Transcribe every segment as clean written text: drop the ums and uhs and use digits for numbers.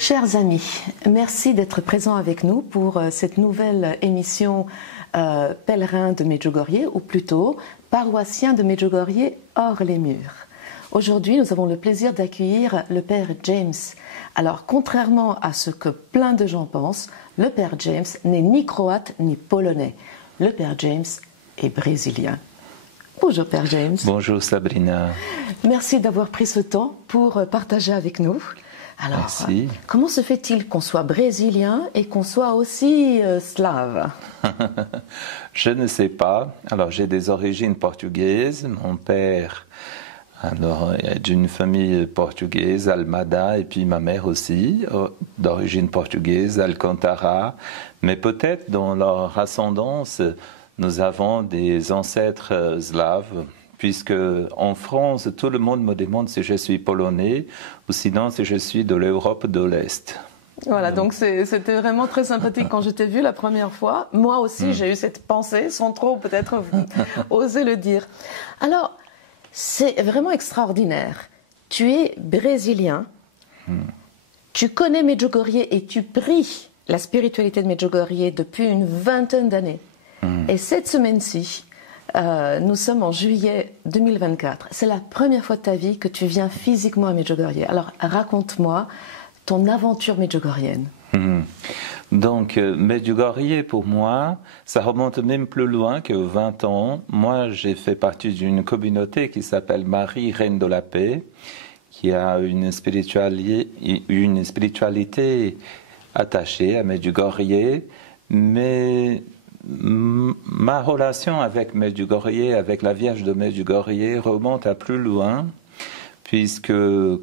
Chers amis, merci d'être présents avec nous pour cette nouvelle émission Pèlerins de Medjugorje, ou plutôt Paroissiens de Medjugorje hors les murs. Aujourd'hui, nous avons le plaisir d'accueillir le Père James. Alors, contrairement à ce que plein de gens pensent, le Père James n'est ni croate ni polonais. Le Père James est brésilien. Bonjour Père James. Bonjour Sabrina. Merci d'avoir pris ce temps pour partager avec nous. Alors, merci. Comment se fait-il qu'on soit brésilien et qu'on soit aussi slave? Je ne sais pas. Alors, j'ai des origines portugaises. Mon père est d'une famille portugaise, Almada, et puis ma mère aussi, d'origine portugaise, Alcantara. Mais peut-être dans leur ascendance, nous avons des ancêtres slaves. Puisque en France, tout le monde me demande si je suis polonais ou sinon si je suis de l'Europe de l'Est. Voilà, donc c'était vraiment très sympathique quand je t'ai vu la première fois. Moi aussi, j'ai eu cette pensée, sans trop peut-être oser le dire. Alors, c'est vraiment extraordinaire. Tu es brésilien, tu connais Medjugorje et tu pries la spiritualité de Medjugorje depuis une vingtaine d'années. Et cette semaine-ci, nous sommes en juillet 2024. C'est la première fois de ta vie que tu viens physiquement à Medjugorje. Alors, raconte-moi ton aventure medjugorjienne. Donc, Medjugorje, pour moi, ça remonte même plus loin que 20 ans. Moi, j'ai fait partie d'une communauté qui s'appelle Marie, Reine de la Paix, qui a une spiritualité attachée à Medjugorje, mais ma relation avec Medjugorje, avec la Vierge de Medjugorje, remonte à plus loin, puisque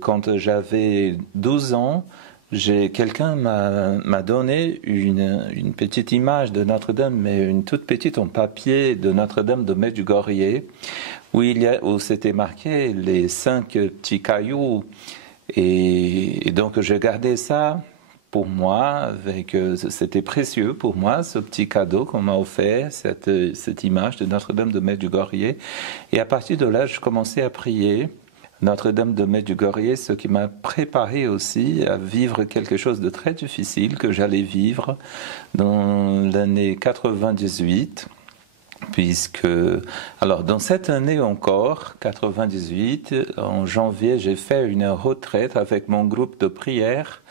quand j'avais 12 ans, quelqu'un m'a donné une petite image de Notre-Dame, mais une toute petite en papier de Notre-Dame de Medjugorje, où c'était marqué les 5 petits cailloux. Et donc j'ai gardé ça pour moi, c'était précieux pour moi, ce petit cadeau qu'on m'a offert, cette image de Notre-Dame de Medjugorje. Et à partir de là, je commençais à prier Notre-Dame de Medjugorje, ce qui m'a préparé aussi à vivre quelque chose de très difficile que j'allais vivre dans l'année 98. Alors dans cette année encore, 98, en janvier, j'ai fait une retraite avec mon groupe de prière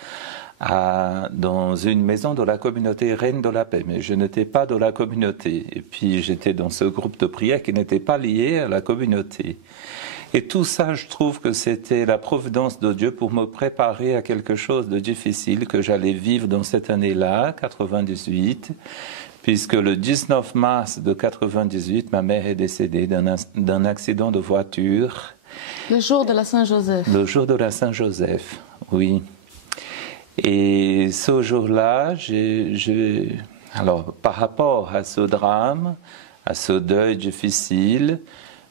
dans une maison de la communauté Reine de la Paix, mais je n'étais pas de la communauté. Et puis j'étais dans ce groupe de prière qui n'était pas lié à la communauté. Et tout ça, je trouve que c'était la providence de Dieu pour me préparer à quelque chose de difficile que j'allais vivre dans cette année-là, 98, puisque le 19 mars de 98, ma mère est décédée d'un accident de voiture. Le jour de la Saint-Joseph. Le jour de la Saint-Joseph, oui. Et ce jour-là, alors par rapport à ce drame, à ce deuil difficile,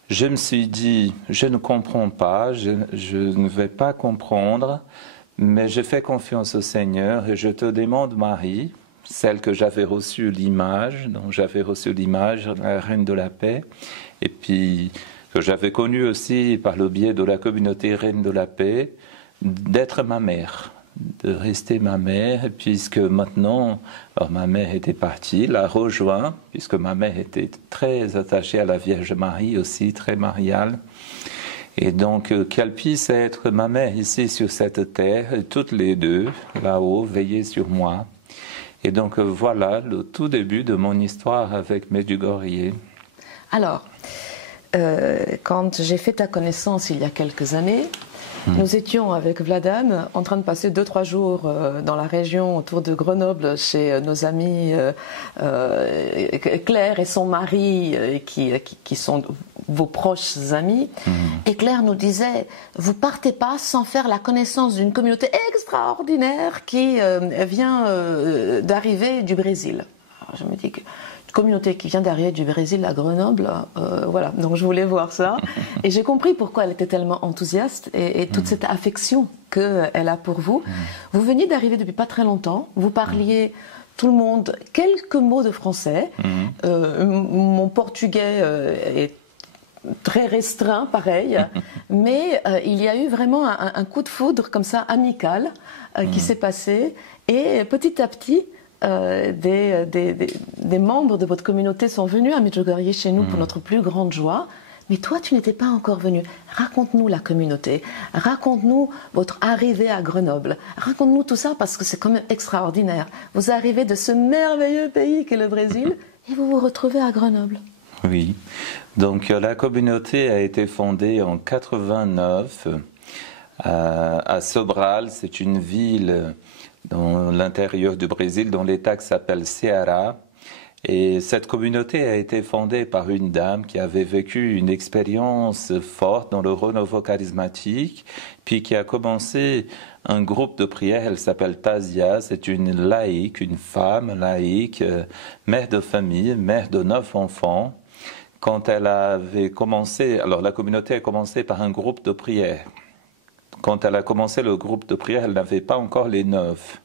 je me suis dit, je ne comprends pas, je ne vais pas comprendre, mais je fais confiance au Seigneur et je te demande, Marie, celle que j'avais reçue l'image, dont j'avais reçu l'image, la Reine de la Paix, et puis que j'avais connue aussi par le biais de la communauté Reine de la Paix, d'être ma mère. De rester ma mère, puisque maintenant, alors ma mère était partie, l'a rejoint, puisque ma mère était très attachée à la Vierge Marie aussi, très mariale. Et donc, qu'elle puisse être ma mère ici sur cette terre, et toutes les deux, là-haut, veiller sur moi. Et donc, voilà le tout début de mon histoire avec Medjugorje. Alors, quand j'ai fait ta connaissance il y a quelques années, nous étions avec Vladan en train de passer 2-3 jours dans la région autour de Grenoble chez nos amis Claire et son mari qui sont vos proches amis. Et Claire nous disait, vous partez pas sans faire la connaissance d'une communauté extraordinaire qui vient d'arriver du Brésil. Alors je me dis que communauté qui vient d'arriver du Brésil à Grenoble, voilà, donc je voulais voir ça. Et j'ai compris pourquoi elle était tellement enthousiaste et toute cette affection qu'elle a pour vous. Vous veniez d'arriver depuis pas très longtemps, vous parliez tout le monde quelques mots de français. Mon portugais est très restreint, pareil, mais il y a eu vraiment un coup de foudre comme ça, amical, qui s'est passé, et petit à petit, des membres de votre communauté sont venus à Medjugorje chez nous pour notre plus grande joie. Mais toi, tu n'étais pas encore venu. Raconte-nous la communauté, raconte-nous votre arrivée à Grenoble, raconte-nous tout ça parce que c'est quand même extraordinaire. Vous arrivez de ce merveilleux pays qu'est le Brésil et vous vous retrouvez à Grenoble. Oui, donc la communauté a été fondée en 89 à Sobral. C'est une ville dans l'intérieur du Brésil, dont l'État s'appelle Ceará. Et cette communauté a été fondée par une dame qui avait vécu une expérience forte dans le renouveau charismatique, puis qui a commencé un groupe de prière. Elle s'appelle Tazia, c'est une laïque, une femme laïque, mère de famille, mère de 9 enfants. Quand elle avait commencé, alors la communauté a commencé par un groupe de prière. Quand elle a commencé le groupe de prière, elle n'avait pas encore les 9.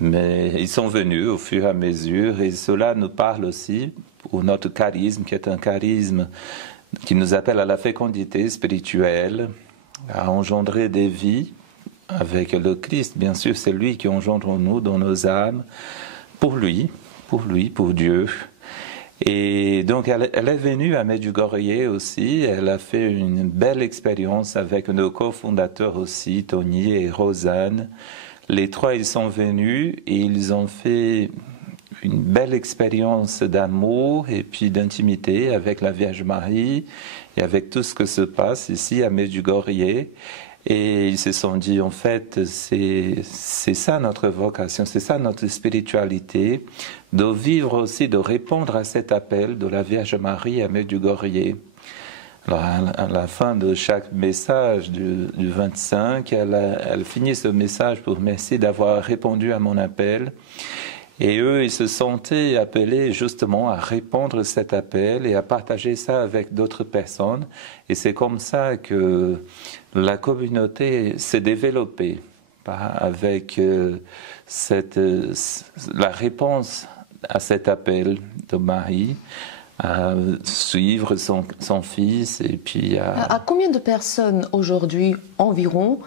Mais ils sont venus au fur et à mesure, et cela nous parle aussi pour notre charisme, qui est un charisme qui nous appelle à la fécondité spirituelle, à engendrer des vies avec le Christ. Bien sûr, c'est lui qui engendre en nous, dans nos âmes, pour lui, pour Dieu. Et donc, elle est venue à Medjugorje aussi. Elle a fait une belle expérience avec nos cofondateurs aussi, Tony et Rosanne. Les 3, ils sont venus et ils ont fait une belle expérience d'amour et puis d'intimité avec la Vierge Marie et avec tout ce que se passe ici à Medjugorje. Et ils se sont dit, en fait, c'est ça notre vocation, c'est ça notre spiritualité, de vivre aussi, de répondre à cet appel de la Vierge Marie à Medjugorje. Alors, à la fin de chaque message du 25, elle finit ce message pour merci d'avoir répondu à mon appel. Et eux, ils se sentaient appelés justement à répondre à cet appel et à partager ça avec d'autres personnes. Et c'est comme ça que la communauté s'est développée, avec la réponse à cet appel de Marie, à suivre son fils et puis à combien de personnes aujourd'hui environ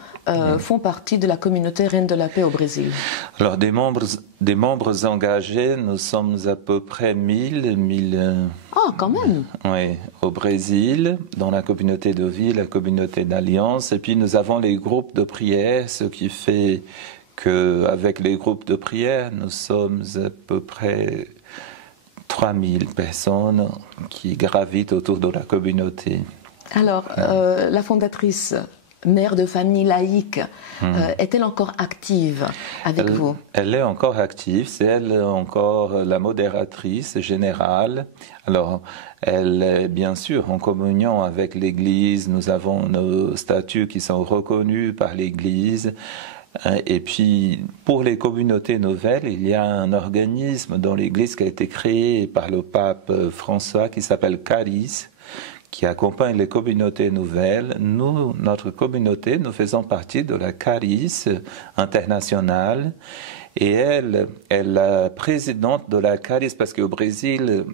font partie de la communauté Reine de la Paix au Brésil? Alors des membres engagés, nous sommes à peu près 1000. Ah, quand même. Oui, au Brésil, dans la communauté de vie, la communauté d'alliance, et puis nous avons les groupes de prière, ce qui fait qu'avec les groupes de prière, nous sommes à peu près 3000 personnes qui gravitent autour de la communauté. Alors, la fondatrice, mère de famille laïque, est-elle encore active avec vous? Elle est encore active, c'est elle encore la modératrice générale. Alors, elle est bien sûr en communion avec l'Église, nous avons nos statuts qui sont reconnus par l'Église. Et puis, pour les communautés nouvelles, il y a un organisme dans l'Église qui a été créé par le pape François qui s'appelle Caris, qui accompagne les communautés nouvelles. Nous, notre communauté, nous faisons partie de la Caris internationale. Et elle est la présidente de la Caris, parce qu'au Brésil,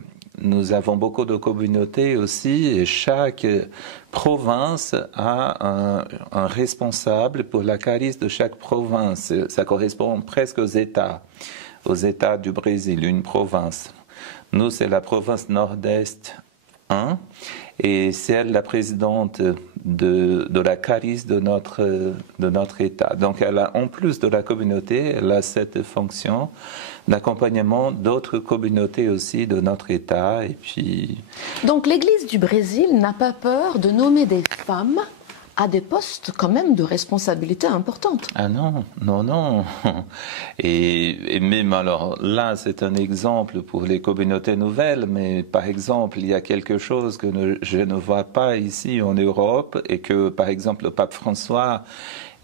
nous avons beaucoup de communautés aussi, et chaque province a un responsable pour la Caris de chaque province. Ça correspond presque aux États du Brésil, une province. Nous, c'est la province Nord-Est 1, et c'est elle la présidente de la Caris de notre État. Donc elle a, en plus de la communauté, elle a cette fonction d'accompagnement d'autres communautés aussi de notre État. Et puis... Donc l'Église du Brésil n'a pas peur de nommer des femmes à des postes quand même de responsabilité importante. Ah non, non, non. Et même alors là, c'est un exemple pour les communautés nouvelles, mais par exemple, il y a quelque chose que je ne vois pas ici en Europe et que par exemple le pape François,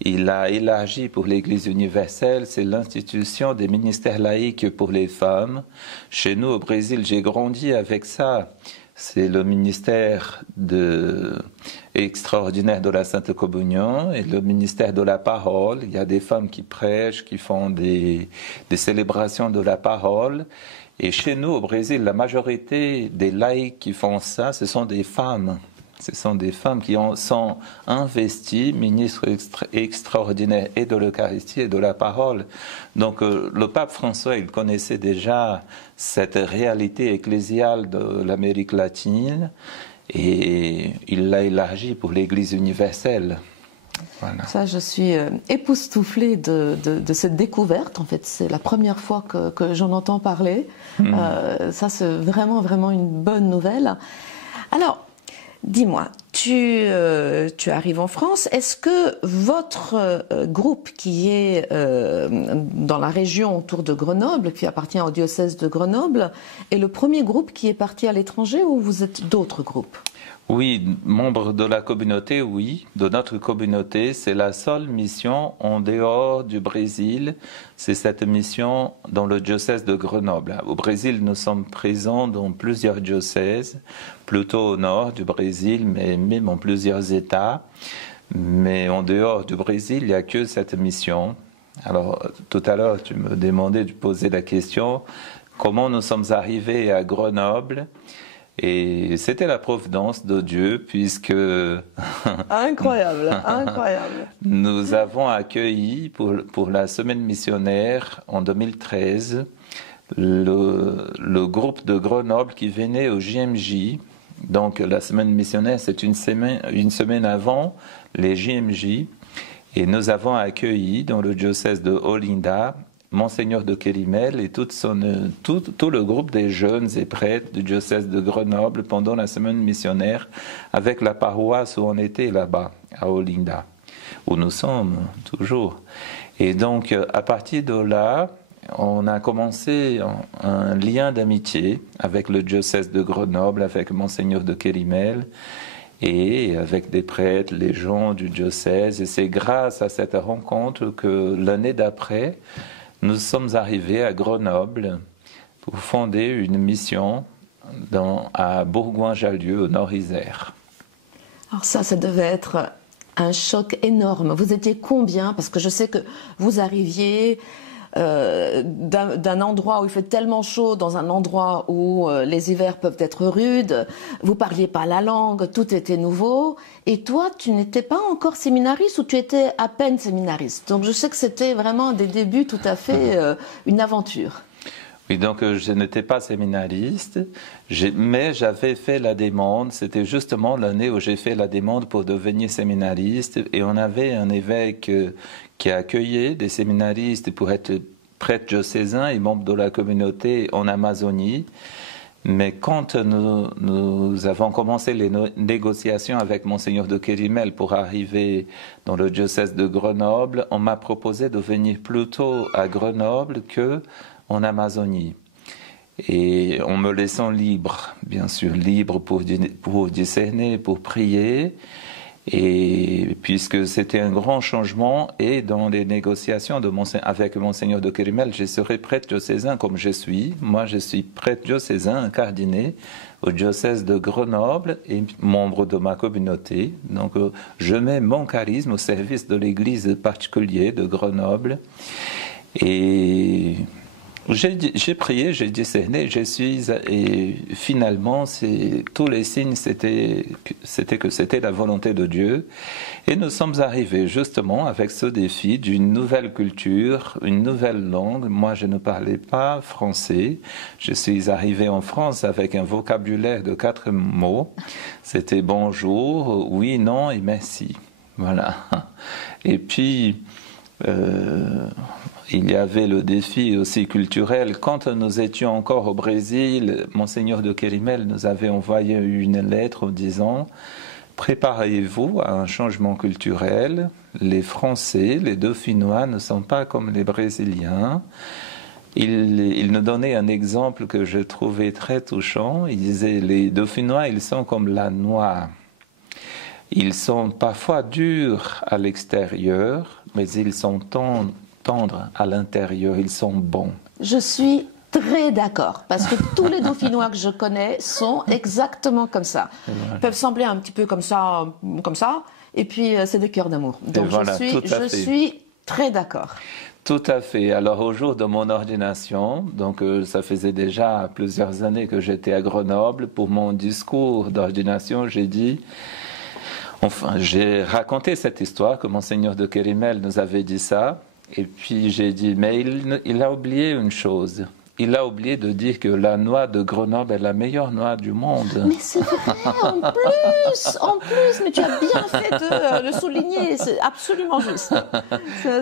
il a élargi pour l'Église universelle, c'est l'institution des ministères laïques pour les femmes. Chez nous au Brésil, j'ai grandi avec ça. C'est le ministère extraordinaire de la Sainte Communion et le ministère de la Parole. Il y a des femmes qui prêchent, qui font des célébrations de la parole. Et chez nous, au Brésil, la majorité des laïcs qui font ça, ce sont des femmes. Ce sont des femmes qui sont investies, ministres extraordinaires et de l'Eucharistie et de la parole. Donc le pape François, il connaissait déjà cette réalité ecclésiale de l'Amérique latine et il l'a élargie pour l'Église universelle. Voilà. Ça, je suis époustouflée de cette découverte. En fait, c'est la première fois que j'en entends parler. Ça, c'est vraiment, vraiment une bonne nouvelle. Alors, dis-moi, tu arrives en France. Est-ce que votre groupe qui est dans la région autour de Grenoble, qui appartient au diocèse de Grenoble, est le premier groupe qui est parti à l'étranger ou vous êtes d'autres groupes ? Oui, membre de la communauté, oui. De notre communauté, c'est la seule mission en dehors du Brésil. C'est cette mission dans le diocèse de Grenoble. Au Brésil, nous sommes présents dans plusieurs diocèses, plutôt au nord du Brésil, mais même en plusieurs États. Mais en dehors du Brésil, il n'y a que cette mission. Alors, tout à l'heure, tu me demandais de poser la question, comment nous sommes arrivés à Grenoble ? Et c'était la providence de Dieu, puisque incroyable, incroyable. Nous avons accueilli pour la semaine missionnaire en 2013 le groupe de Grenoble qui venait au JMJ. Donc la semaine missionnaire, c'est une semaine avant les JMJ. Et nous avons accueilli dans le diocèse de Olinda Monseigneur de Kélimel et tout le groupe des jeunes et prêtres du diocèse de Grenoble pendant la semaine missionnaire avec la paroisse où on était là-bas, à Olinda, où nous sommes toujours. Et donc, à partir de là, on a commencé un lien d'amitié avec le diocèse de Grenoble, avec Monseigneur de Kélimel et avec des prêtres, les gens du diocèse. Et c'est grâce à cette rencontre que l'année d'après, nous sommes arrivés à Grenoble pour fonder une mission à Bourgoin-Jallieu, au Nord-Isère. Alors ça devait être un choc énorme. Vous étiez combien? Parce que je sais que vous arriviez d'un endroit où il fait tellement chaud, dans un endroit où les hivers peuvent être rudes, vous parliez pas la langue, tout était nouveau, et toi tu n'étais pas encore séminariste ou tu étais à peine séminariste. Donc je sais que c'était vraiment des débuts tout à fait une aventure. Oui, donc je n'étais pas séminariste, mais j'avais fait la demande. C'était justement l'année où j'ai fait la demande pour devenir séminariste. Et on avait un évêque qui accueillait des séminaristes pour être prêtre diocésain et membre de la communauté en Amazonie. Mais quand nous avons commencé les négociations avec Monseigneur de Kélimel pour arriver dans le diocèse de Grenoble, on m'a proposé de venir plutôt à Grenoble qu'en Amazonie. Et en me laissant libre, bien sûr, libre pour discerner, pour prier. Et puisque c'était un grand changement, et dans les négociations avec Monseigneur de Kélimel, je serai prêtre diocésain comme je suis. Moi, je suis prêtre diocésain incardiné au diocèse de Grenoble et membre de ma communauté. Donc, je mets mon charisme au service de l'église particulière de Grenoble. Et j'ai prié, j'ai discerné, et finalement, tous les signes, c'était la volonté de Dieu. Et nous sommes arrivés justement avec ce défi d'une nouvelle culture, une nouvelle langue. Moi, je ne parlais pas français. Je suis arrivé en France avec un vocabulaire de 4 mots. C'était bonjour, oui, non et merci. Voilà. Et puis, il y avait le défi aussi culturel. Quand nous étions encore au Brésil, Monseigneur de Kélimel nous avait envoyé une lettre en disant « Préparez-vous à un changement culturel. Les Français, les Dauphinois ne sont pas comme les Brésiliens. » Il nous donnait un exemple que je trouvais très touchant. Il disait « Les Dauphinois, ils sont comme la noix. Ils sont parfois durs à l'extérieur, mais ils sont tendres à l'intérieur, ils sont bons. » Je suis très d'accord, parce que tous les Dauphinois que je connais sont exactement comme ça. Voilà. Ils peuvent sembler un petit peu comme ça, et puis c'est des cœurs d'amour. Donc voilà, je suis Très d'accord. Tout à fait. Alors au jour de mon ordination, donc ça faisait déjà plusieurs années que j'étais à Grenoble, pour mon discours d'ordination, j'ai dit, enfin j'ai raconté cette histoire que Monseigneur de Kérimel nous avait dit ça, et puis j'ai dit, mais il a oublié une chose. Il a oublié de dire que la noix de Grenoble est la meilleure noix du monde. Mais c'est vrai, en plus, mais tu as bien fait de le souligner, c'est absolument juste.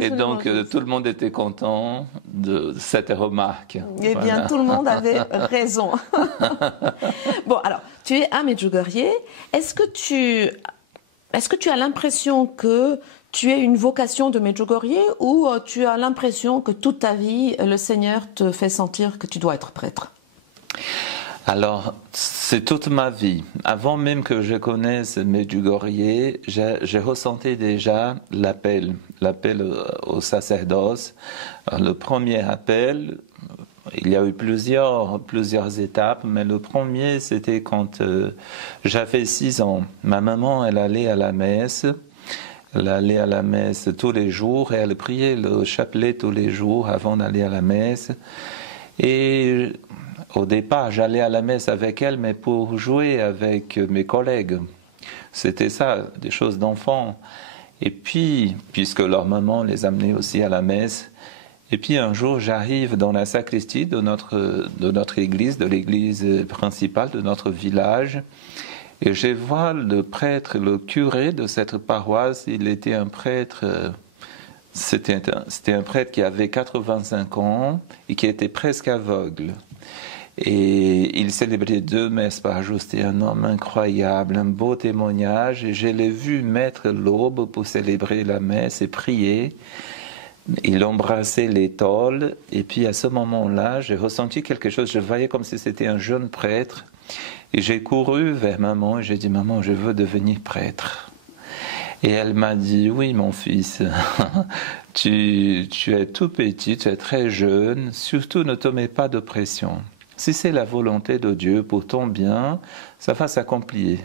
Et donc, tout le monde était content de cette remarque. Eh bien, tout le monde avait raison. Bon, alors, tu es à Medjugorje. Est-ce que tu as l'impression que tu as une vocation de Medjugorje ou tu as l'impression que toute ta vie, le Seigneur te fait sentir que tu dois être prêtre? Alors, c'est toute ma vie. Avant même que je connaisse Medjugorje, j'ai ressenti déjà l'appel au sacerdoce. Le premier appel, il y a eu plusieurs étapes, mais le premier, c'était quand j'avais 6 ans. Ma maman, elle allait à la messe. Elle allait à la messe tous les jours et elle priait le chapelet tous les jours avant d'aller à la messe. Et au départ, j'allais à la messe avec elle, mais pour jouer avec mes collègues. C'était ça, des choses d'enfants. Et puis, puisque leur maman les amenait aussi à la messe, et puis un jour, j'arrive dans la sacristie de notre église, de l'église principale de notre village, et je vois le prêtre, le curé de cette paroisse. Il était un prêtre, c'était un prêtre qui avait 85 ans et qui était presque aveugle. Et il célébrait 2 messes par jour. C'était un homme incroyable, un beau témoignage. Et je l'ai vu mettre l'aube pour célébrer la messe et prier. Il embrassait l'étole. Et puis à ce moment-là, j'ai ressenti quelque chose. Je voyais comme si c'était un jeune prêtre. Et j'ai couru vers maman et j'ai dit, maman, je veux devenir prêtre. Et elle m'a dit, oui, mon fils, tu es tout petit, tu es très jeune, surtout ne te mets pas de pression. Si c'est la volonté de Dieu pour ton bien, ça va s'accomplir.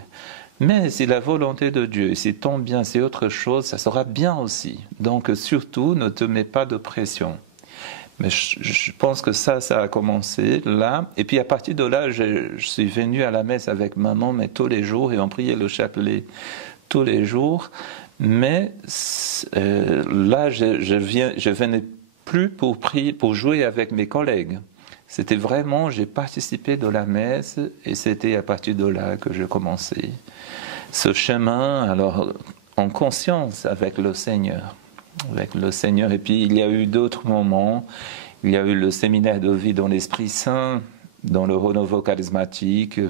Mais si la volonté de Dieu, si ton bien c'est autre chose, ça sera bien aussi. Donc surtout, ne te mets pas de pression. Mais je pense que ça a commencé là. Et puis à partir de là, je suis venu à la messe avec maman, mais tous les jours, et on priait le chapelet tous les jours. Mais là, je venais plus pour prier, pour jouer avec mes collègues. C'était vraiment, j'ai participé de la messe, et c'était à partir de là que je commençais ce chemin, alors en conscience avec le Seigneur. Et puis il y a eu d'autres moments. Il y a eu le séminaire de vie dans l'Esprit Saint, dans le renouveau charismatique.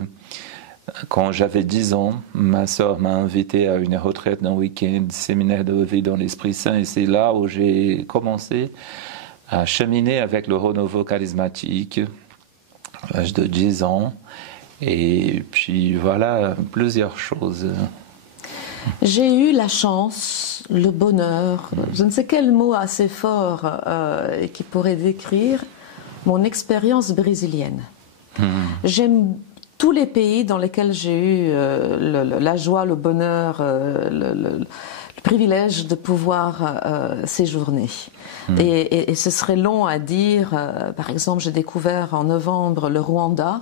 Quand j'avais 10 ans, ma sœur m'a invité à une retraite d'un week-end, séminaire de vie dans l'Esprit Saint, et c'est là où j'ai commencé à cheminer avec le renouveau charismatique à l'âge de 10 ans. Et puis voilà, plusieurs choses. J'ai eu la chance, le bonheur, je ne sais quel mot assez fort qui pourrait décrire mon expérience brésilienne. J'aime tous les pays dans lesquels j'ai eu la joie, le bonheur, le privilège de pouvoir séjourner. Et ce serait long à dire. Par exemple, j'ai découvert en novembre le Rwanda,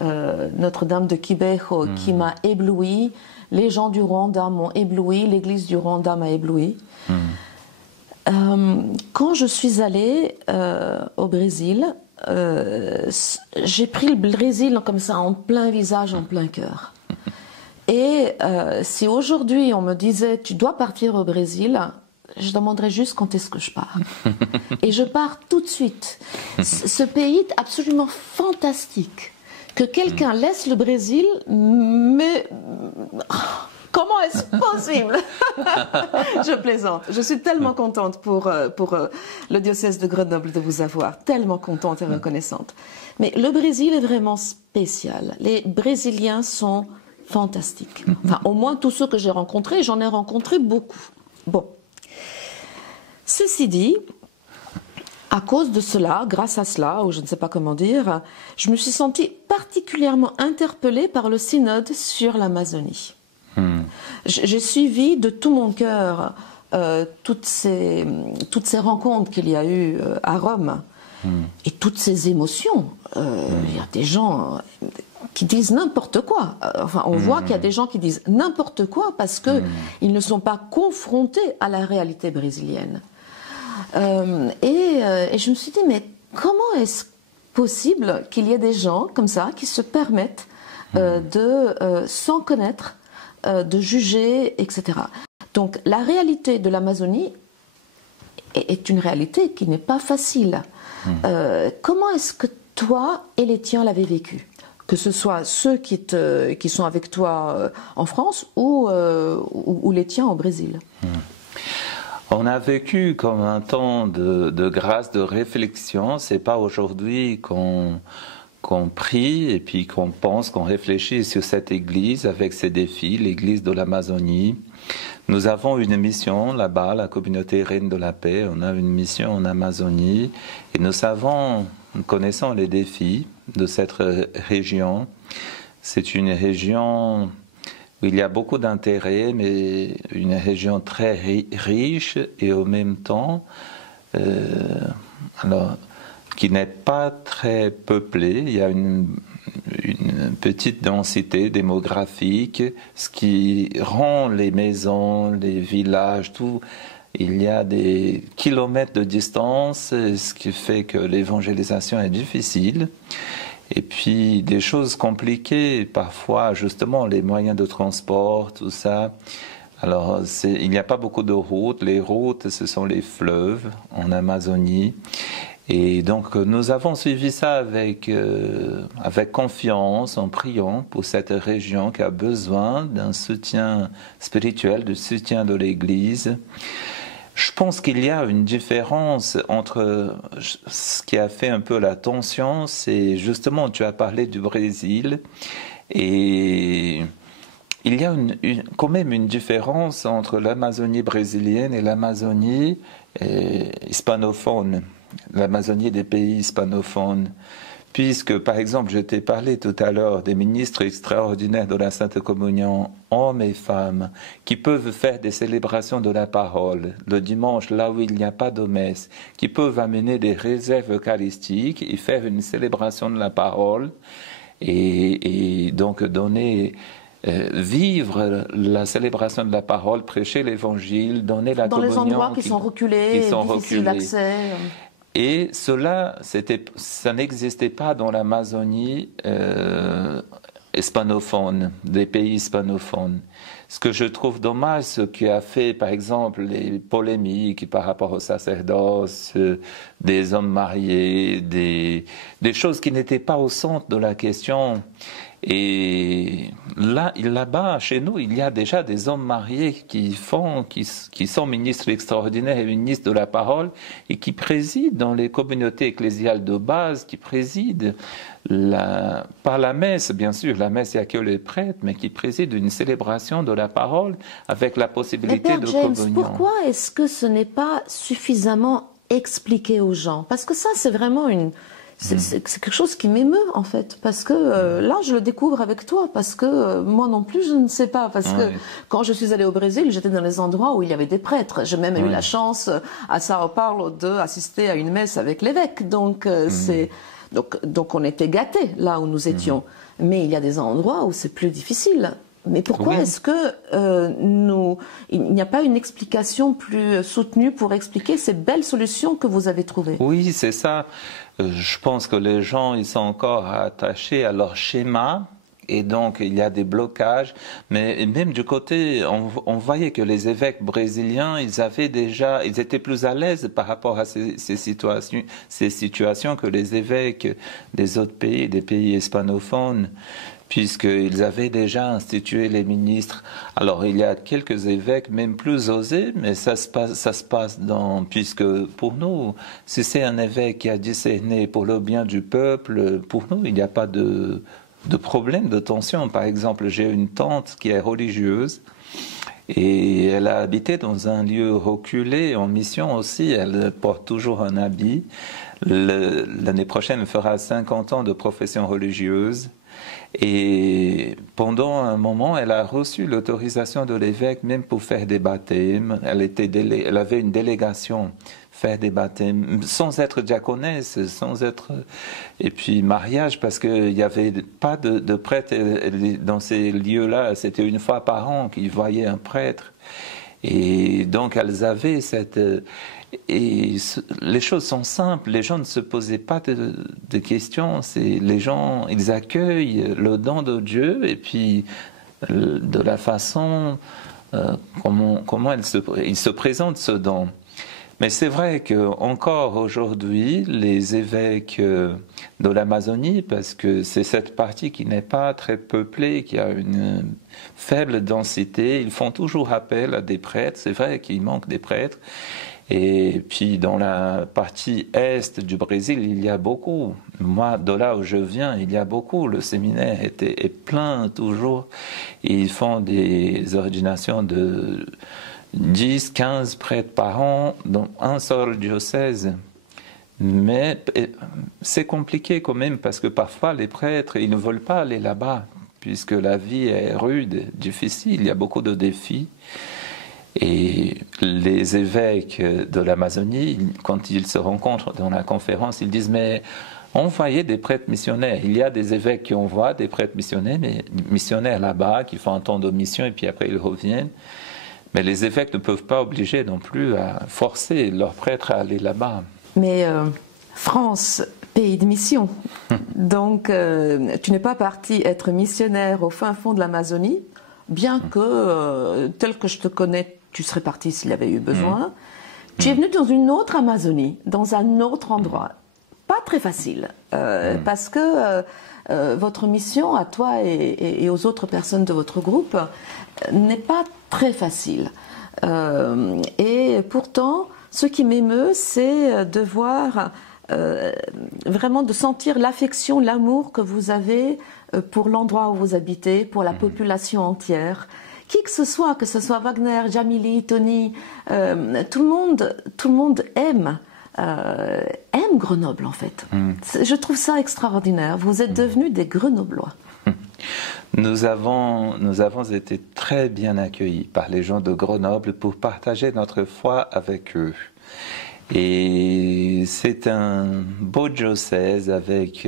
Notre-Dame de Kibeho, qui m'a ébloui. Les gens du Rwanda m'ont ébloui, l'église du Rwanda m'a ébloui. Quand je suis allée au Brésil, j'ai pris le Brésil comme ça, en plein visage, en plein cœur. Et si aujourd'hui on me disait tu dois partir au Brésil, je demanderais juste quand est-ce que je pars. Et je pars tout de suite. Ce pays absolument fantastique. Que quelqu'un laisse le Brésil, mais comment est-ce possible? Je plaisante. Je suis tellement contente pour le diocèse de Grenoble de vous avoir. Tellement contente et reconnaissante. Mais le Brésil est vraiment spécial. Les Brésiliens sont fantastiques. Enfin, au moins tous ceux que j'ai rencontrés, j'en ai rencontré beaucoup. Bon. Ceci dit, à cause de cela, grâce à cela, ou je ne sais pas comment dire, je me suis sentie particulièrement interpellée par le synode sur l'Amazonie. J'ai suivi de tout mon cœur toutes ces rencontres qu'il y a eu à Rome et toutes ces émotions. Il y a des gens qui disent n'importe quoi. Enfin, on voit qu'il y a des gens qui disent n'importe quoi parce que ils ne sont pas confrontés à la réalité brésilienne. Et je me suis dit, mais comment est-ce possible qu'il y ait des gens comme ça qui se permettent sans connaître, de juger, etc. Donc la réalité de l'Amazonie est une réalité qui n'est pas facile. Comment est-ce que toi et les tiens l'avez vécu? Que ce soit ceux qui sont avec toi en France ou les tiens au Brésil. On a vécu comme un temps de grâce, de réflexion. C'est pas aujourd'hui qu'on prie et puis qu'on pense, qu'on réfléchit sur cette église avec ses défis, l'église de l'Amazonie. Nous avons une mission là-bas, la communauté Reine de la Paix. On a une mission en Amazonie et nous connaissons les défis de cette région. C'est une région où il y a beaucoup d'intérêts, mais une région très riche et au même temps, qui n'est pas très peuplée. Il y a une petite densité démographique, ce qui rend les maisons, les villages, tout. Il y a des kilomètres de distance, ce qui fait que l'évangélisation est difficile. Et puis des choses compliquées, parfois justement les moyens de transport, tout ça. Alors il n'y a pas beaucoup de routes. Les routes, ce sont les fleuves en Amazonie. Et donc nous avons suivi ça avec confiance, en priant pour cette région qui a besoin d'un soutien spirituel, du soutien de l'Église. Je pense qu'il y a une différence entre ce qui a fait un peu la tension, c'est justement, tu as parlé du Brésil, et il y a quand même une différence entre l'Amazonie brésilienne et l'Amazonie hispanophone, l'Amazonie des pays hispanophones. Puisque, par exemple, je t'ai parlé tout à l'heure des ministres extraordinaires de la Sainte Communion, hommes et femmes, qui peuvent faire des célébrations de la parole le dimanche, là où il n'y a pas de messe, qui peuvent amener des réserves eucharistiques et faire une célébration de la parole, et donc vivre la célébration de la parole, prêcher l'évangile, donner la communion. Dans les endroits qui sont reculés, difficiles d'accès. Et ça n'existait pas dans l'Amazonie hispanophone, des pays hispanophones. Ce que je trouve dommage, ce qui a fait, par exemple, les polémiques par rapport au sacerdoce, des hommes mariés, des choses qui n'étaient pas au centre de la question. Et là-bas, chez nous, il y a déjà des hommes mariés qui sont ministres extraordinaires et ministres de la parole et qui président dans les communautés ecclésiales de base, qui président pas la messe, bien sûr, la messe, il n'y a que les prêtres, mais qui président une célébration de la parole avec la possibilité de James, communion. Pourquoi est-ce que ce n'est pas suffisamment expliqué aux gens? Parce que ça, c'est vraiment c'est quelque chose qui m'émeut en fait, parce que là je le découvre avec toi, parce que moi non plus je ne sais pas, parce que quand je suis allée au Brésil, j'étais dans les endroits où il y avait des prêtres. J'ai même eu la chance à Sao Paulo d'assister à une messe avec l'évêque, donc donc on était gâtés là où nous étions. Mais il y a des endroits où c'est plus difficile. Mais pourquoi est-ce que il n'y a pas une explication plus soutenue pour expliquer ces belles solutions que vous avez trouvées? Oui, c'est ça. Je pense que les gens, ils sont encore attachés à leur schéma. Et donc, il y a des blocages. Mais même du côté, on voyait que les évêques brésiliens, ils étaient plus à l'aise par rapport à ces situations que les évêques des autres pays, des pays hispanophones, puisqu'ils avaient déjà institué les ministres. Alors, il y a quelques évêques, même plus osés, mais ça se passe puisque pour nous, si c'est un évêque qui a discerné pour le bien du peuple, pour nous, il n'y a pas de problème, de tension. Par exemple, j'ai une tante qui est religieuse et elle a habité dans un lieu reculé en mission aussi. Elle porte toujours un habit. L'année prochaine, elle fera 50 ans de profession religieuse. Et pendant un moment, elle a reçu l'autorisation de l'évêque même pour faire des baptêmes. Elle avait une délégation faire des baptêmes sans être diaconesse, sans être... Et puis mariage, parce qu'il n'y avait pas de prêtre dans ces lieux-là. C'était une fois par an qu'ils voyaient un prêtre. Et donc elles avaient cette... Et les choses sont simples, les gens ne se posaient pas de questions, les gens, ils accueillent le don de Dieu et puis de la façon comment ils se présentent ce don. Mais c'est vrai qu'encore aujourd'hui, les évêques de l'Amazonie, parce que c'est cette partie qui n'est pas très peuplée, qui a une faible densité, ils font toujours appel à des prêtres, c'est vrai qu'il manque des prêtres. Et puis dans la partie est du Brésil, il y a beaucoup. Moi, de là où je viens, il y a beaucoup. Le séminaire est plein toujours. Et ils font des ordinations de 10, 15 prêtres par an dans un seul diocèse. Mais c'est compliqué quand même parce que parfois les prêtres, ils ne veulent pas aller là-bas puisque la vie est rude, difficile, il y a beaucoup de défis. Et les évêques de l'Amazonie, quand ils se rencontrent dans la conférence, ils disent « mais envoyez des prêtres missionnaires ». Il y a des évêques qui envoient des prêtres missionnaires là-bas, qui font un temps de mission et puis après ils reviennent. Mais les évêques ne peuvent pas obliger non plus à forcer leurs prêtres à aller là-bas. Mais France, pays de mission, donc tu n'es pas parti être missionnaire au fin fond de l'Amazonie, bien que, tel que je te connais, tu serais parti s'il y avait eu besoin. Tu es venu dans une autre Amazonie, dans un autre endroit. Pas très facile, parce que votre mission à toi et aux autres personnes de votre groupe n'est pas très facile. Et pourtant, ce qui m'émeut, c'est de voir, vraiment de sentir l'affection, l'amour que vous avez pour l'endroit où vous habitez, pour la population entière. Qui que ce soit Wagner, Jamili, Tony, tout le monde aime Grenoble en fait. Je trouve ça extraordinaire. Vous êtes devenus des Grenoblois. Nous avons été très bien accueillis par les gens de Grenoble pour partager notre foi avec eux. Et c'est un beau diocèse avec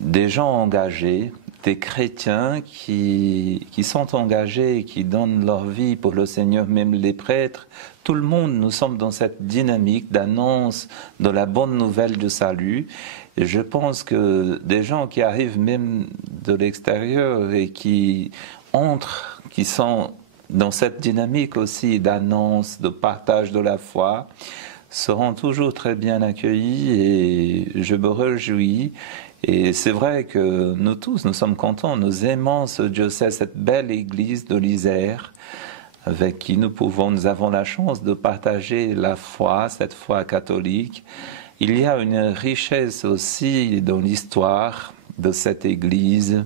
des gens engagés, des chrétiens qui sont engagés et qui donnent leur vie pour le Seigneur, même les prêtres. Tout le monde, nous sommes dans cette dynamique d'annonce de la bonne nouvelle du salut. Et je pense que des gens qui arrivent même de l'extérieur et qui entrent, qui sont dans cette dynamique aussi d'annonce, de partage de la foi, seront toujours très bien accueillis et je me réjouis. Et c'est vrai que nous tous, nous sommes contents, nous aimons ce diocèse, cette belle église de l'Isère, avec qui nous avons la chance de partager la foi, cette foi catholique. Il y a une richesse aussi dans l'histoire de cette église,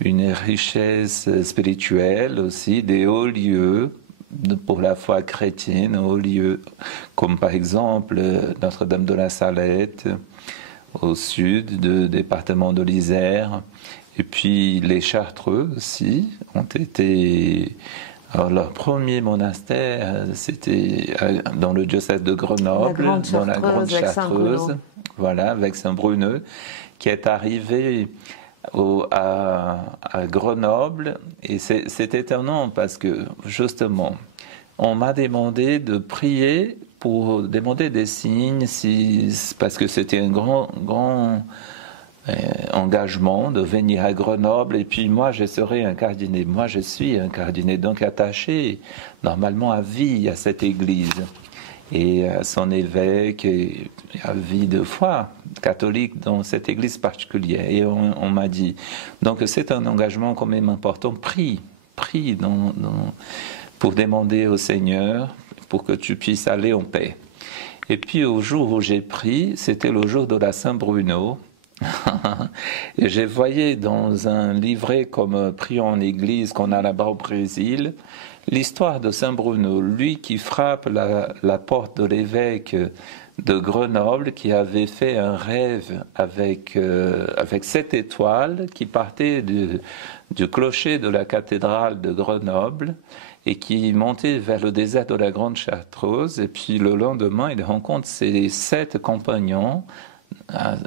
une richesse spirituelle aussi, des hauts lieux pour la foi chrétienne, hauts lieux comme par exemple Notre-Dame de la Salette, au sud du département de l'Isère, et puis les Chartreux aussi ont été... Alors, leur premier monastère, c'était dans le diocèse de Grenoble, dans la Grande Chartreuse, voilà, avec Saint-Bruneux, qui est arrivé à Grenoble. Et c'est étonnant parce que, justement, on m'a demandé de prier pour demander des signes, parce que c'était un grand engagement de venir à Grenoble, et puis moi je serai un cardinal, moi je suis un cardinal, donc attaché normalement à vie à cette église et à son évêque et à vie de foi catholique dans cette église particulière. Et on m'a dit, donc c'est un engagement quand même important, prie pour demander au Seigneur pour que tu puisses aller en paix. Et puis au jour où j'ai prié, c'était le jour de la Saint-Bruno. Et j'ai voyé dans un livret comme Prions en Église qu'on a là-bas au Brésil, l'histoire de Saint Bruno, lui qui frappe la porte de l'évêque de Grenoble qui avait fait un rêve avec 7 étoiles qui partaient du clocher de la cathédrale de Grenoble et qui montait vers le désert de la Grande Chartreuse. Et puis le lendemain, il rencontre ses 7 compagnons,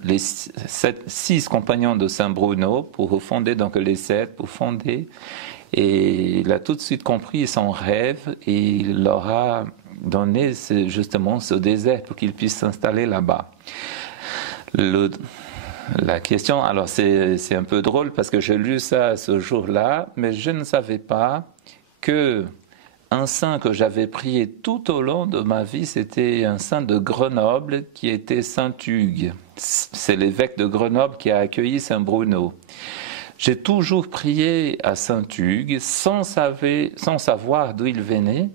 les 6 compagnons de Saint-Bruno pour fonder, donc les 7 pour fonder. Et il a tout de suite compris son rêve et il leur a donné justement ce désert pour qu'ils puissent s'installer là-bas. La question, alors c'est un peu drôle parce que j'ai lu ça ce jour-là, mais je ne savais pas que un saint que j'avais prié tout au long de ma vie, c'était un saint de Grenoble qui était Saint Hugues. C'est l'évêque de Grenoble qui a accueilli Saint Bruno. J'ai toujours prié à Saint Hugues sans savoir d'où il venait,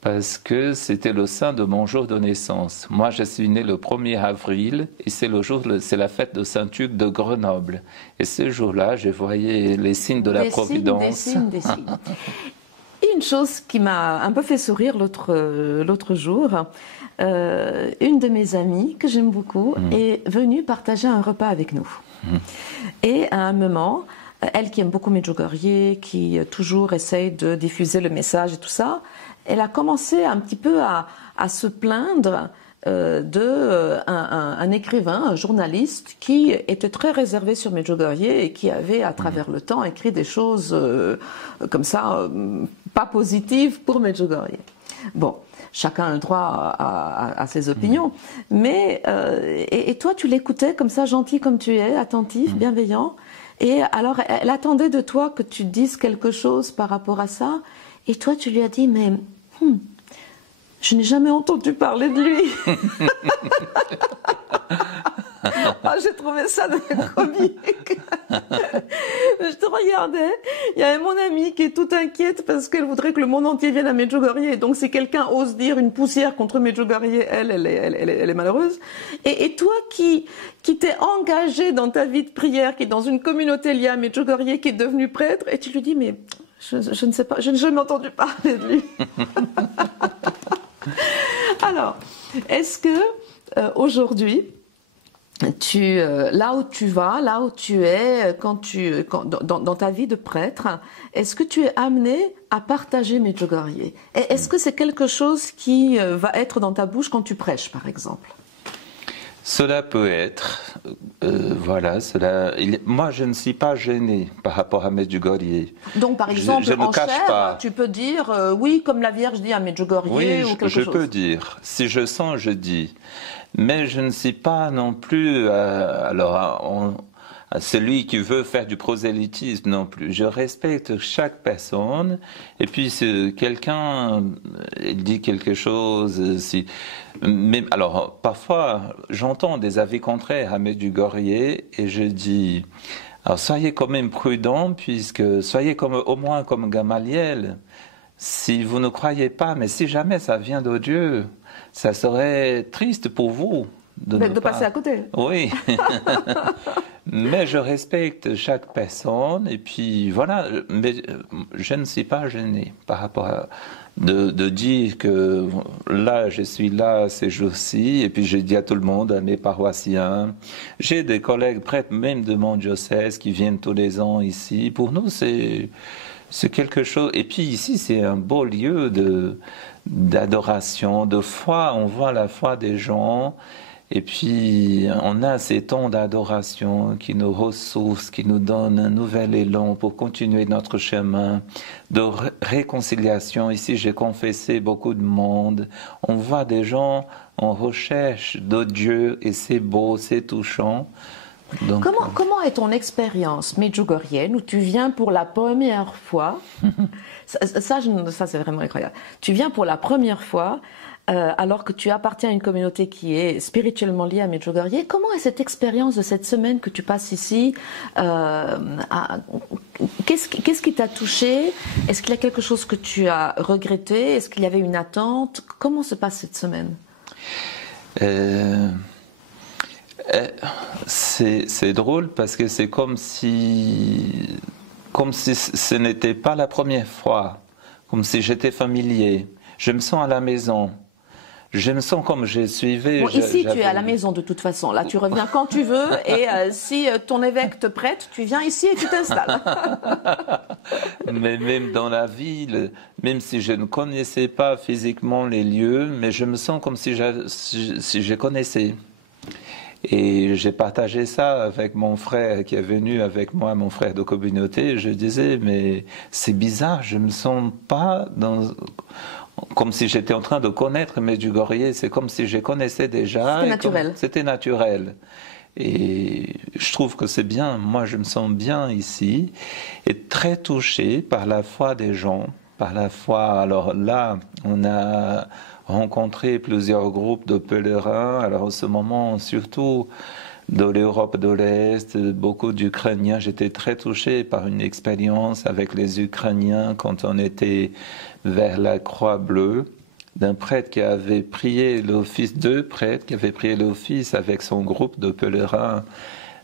parce que c'était le saint de mon jour de naissance. Moi, je suis né le 1er avril et c'est la fête de Saint Hugues de Grenoble. Et ce jour-là, je voyais les signes de la Providence. Des signes. Et une chose qui m'a un peu fait sourire l'autre jour, une de mes amies, que j'aime beaucoup, est venue partager un repas avec nous. Et à un moment, elle qui aime beaucoup Medjugorje, qui toujours essaye de diffuser le message et tout ça, elle a commencé un petit peu à se plaindre d'un écrivain, un journaliste qui était très réservé sur Medjugorje et qui avait à travers le temps écrit des choses comme ça, pas positives pour Medjugorje. Bon, chacun a le droit à ses opinions, mais et toi tu l'écoutais comme ça, gentil comme tu es, attentif, bienveillant, et alors elle attendait de toi que tu dises quelque chose par rapport à ça, et toi tu lui as dit mais je n'ai jamais entendu parler de lui. Ah, j'ai trouvé ça comique. Je te regardais, il y avait mon amie qui est toute inquiète parce qu'elle voudrait que le monde entier vienne à Medjugorje. Et donc si quelqu'un ose dire une poussière contre Medjugorje, elle est malheureuse. Et toi qui t'es engagé dans ta vie de prière, qui est dans une communauté liée à Medjugorje, qui est devenue prêtre, et tu lui dis mais je ne sais pas, je n'ai jamais entendu parler de lui. Alors, est-ce que aujourd'hui, là où tu vas, là où tu es, dans ta vie de prêtre, est-ce que tu es amené à partager Medjugorje? Et est-ce que c'est quelque chose qui va être dans ta bouche quand tu prêches, par exemple? Cela peut être, voilà, moi je ne suis pas gêné par rapport à Medjugorje. Donc par exemple, je ne cache pas. Tu peux dire, oui, comme la Vierge dit à Medjugorje, oui, ou quelque chose. Oui, je peux dire, si je sens, je dis. Mais je ne suis pas non plus, celui qui veut faire du prosélytisme non plus. Je respecte chaque personne. Et puis, si quelqu'un dit quelque chose, mais alors, parfois, j'entends des avis contraires à Medjugorje et je dis, alors soyez quand même prudents, soyez au moins comme Gamaliel. Si vous ne croyez pas, mais si jamais ça vient de Dieu, ça serait triste pour vous de passer à côté. Oui. Mais je respecte chaque personne et puis voilà, mais je ne suis pas gêné par rapport à de dire que là, je suis là ces jours-ci et puis je dis à tout le monde, à mes paroissiens, j'ai des collègues prêtres même de mon diocèse qui viennent tous les ans ici. Pour nous, c'est quelque chose. Et puis ici, c'est un beau lieu d'adoration, de foi. On voit la foi des gens. Et puis, on a ces temps d'adoration qui nous ressourcent, qui nous donnent un nouvel élan pour continuer notre chemin de réconciliation. Ici, j'ai confessé beaucoup de monde. On voit des gens en recherche de Dieu et c'est beau, c'est touchant. Donc, comment est ton expérience medjugorjienne où tu viens pour la première fois ça c'est vraiment incroyable. Tu viens pour la première fois alors que tu appartiens à une communauté qui est spirituellement liée à Medjugorje. Comment est cette expérience de cette semaine que tu passes ici? Qu'est-ce qui t'a touché? Est-ce qu'il y a quelque chose que tu as regretté? Est-ce qu'il y avait une attente? Comment se passe cette semaine? C'est drôle parce que c'est comme si ce n'était pas la première fois, comme si j'étais familier. Je me sens à la maison. Je me sens comme je suivais. Bon, ici, tu es à la maison de toute façon. Là, tu reviens quand tu veux. Et si ton évêque te prête, tu viens ici et tu t'installes. Mais même dans la ville, même si je ne connaissais pas physiquement les lieux, mais je me sens comme si je connaissais. Et j'ai partagé ça avec mon frère qui est venu avec moi, mon frère de communauté. Je disais, mais c'est bizarre, je me sens pas comme si j'étais en train de connaître Medjugorje. C'est comme si je connaissais déjà. C'était naturel. C'était naturel. Et je trouve que c'est bien. Moi, je me sens bien ici et très touché par la foi des gens, par la foi. Alors là, on a rencontré plusieurs groupes de pèlerins. Alors en ce moment, surtout de l'Europe de l'Est, beaucoup d'Ukrainiens. J'étais très touché par une expérience avec les Ukrainiens quand on était vers la Croix Bleue, d'un prêtre qui avait prié l'office, deux prêtres qui avaient prié l'office avec son groupe de pèlerins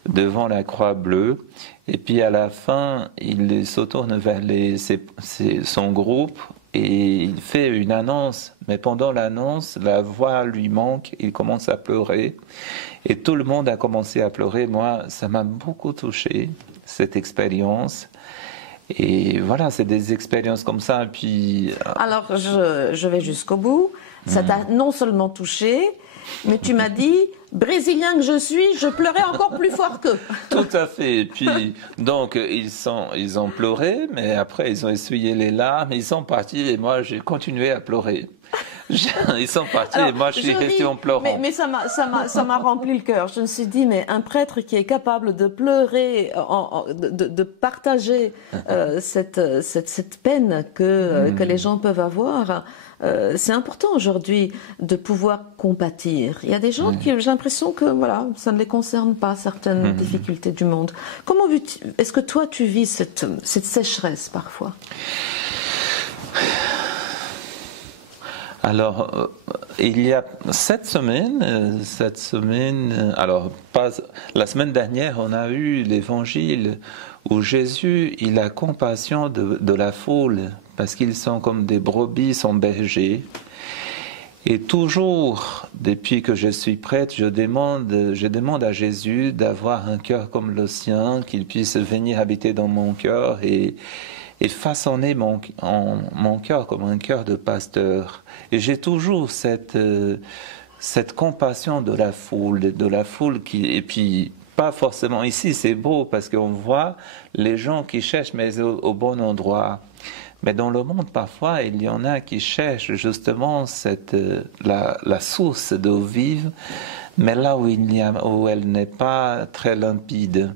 devant la Croix Bleue. Et puis à la fin, il se tourne vers son groupe et il fait une annonce. Mais pendant l'annonce, la voix lui manque, il commence à pleurer. Et tout le monde a commencé à pleurer. Moi, ça m'a beaucoup touché, cette expérience. Et voilà, c'est des expériences comme ça. Et puis, alors, je vais jusqu'au bout. Ça t'a non seulement touché, mais tu m'as dit, Brésilien que je suis, je pleurais encore plus fort qu'eux. Tout à fait. Et puis, donc, ils ont pleuré, mais après, ils ont essuyé les larmes, ils sont partis, et moi, j'ai continué à pleurer. Ils sont partis, et moi, je suis resté en pleurant. Mais ça m'a rempli le cœur. Je me suis dit, mais un prêtre qui est capable de pleurer, de partager cette peine que les gens peuvent avoir, c'est important aujourd'hui de pouvoir compatir. Il y a des gens qui, j'ai l'impression que voilà, ça ne les concerne pas, certaines difficultés du monde. Comment est-ce que toi tu vis cette sécheresse parfois? Alors, il y a cette semaine, alors pas la semaine dernière, on a eu l'évangile où Jésus, il a compassion de la foule parce qu'ils sont comme des brebis sans berger. Et toujours, depuis que je suis prêtre, je demande à Jésus d'avoir un cœur comme le sien, qu'il puisse venir habiter dans mon cœur et façonner mon cœur comme un cœur de pasteur. Et j'ai toujours cette compassion de la foule qui, et puis pas forcément ici, c'est beau parce qu'on voit les gens qui cherchent mais au bon endroit. Mais dans le monde, parfois, il y en a qui cherchent justement la source d'eau vive, mais là où elle n'est pas très limpide.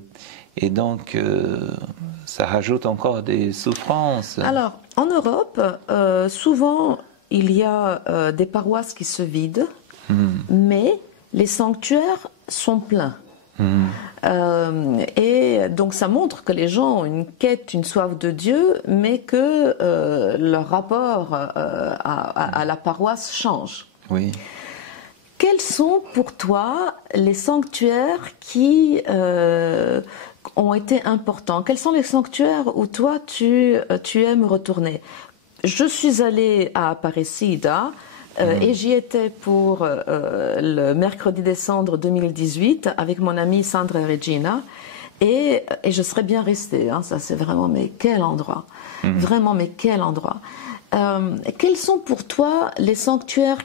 Et donc, ça rajoute encore des souffrances. Alors, en Europe, souvent, il y a des paroisses qui se vident, mais les sanctuaires sont pleins. Et donc, ça montre que les gens ont une quête, une soif de Dieu, mais que leur rapport à la paroisse change. Oui. Quels sont pour toi les sanctuaires qui ont été importants? Quels sont les sanctuaires où toi tu aimes retourner? Je suis allée à Aparecida et j'y étais pour le mercredi décembre 2018 avec mon amie Sandra Regina et je serais bien restée. Hein, ça c'est vraiment, mais quel endroit! Vraiment, mais quel endroit! Quels sont pour toi les sanctuaires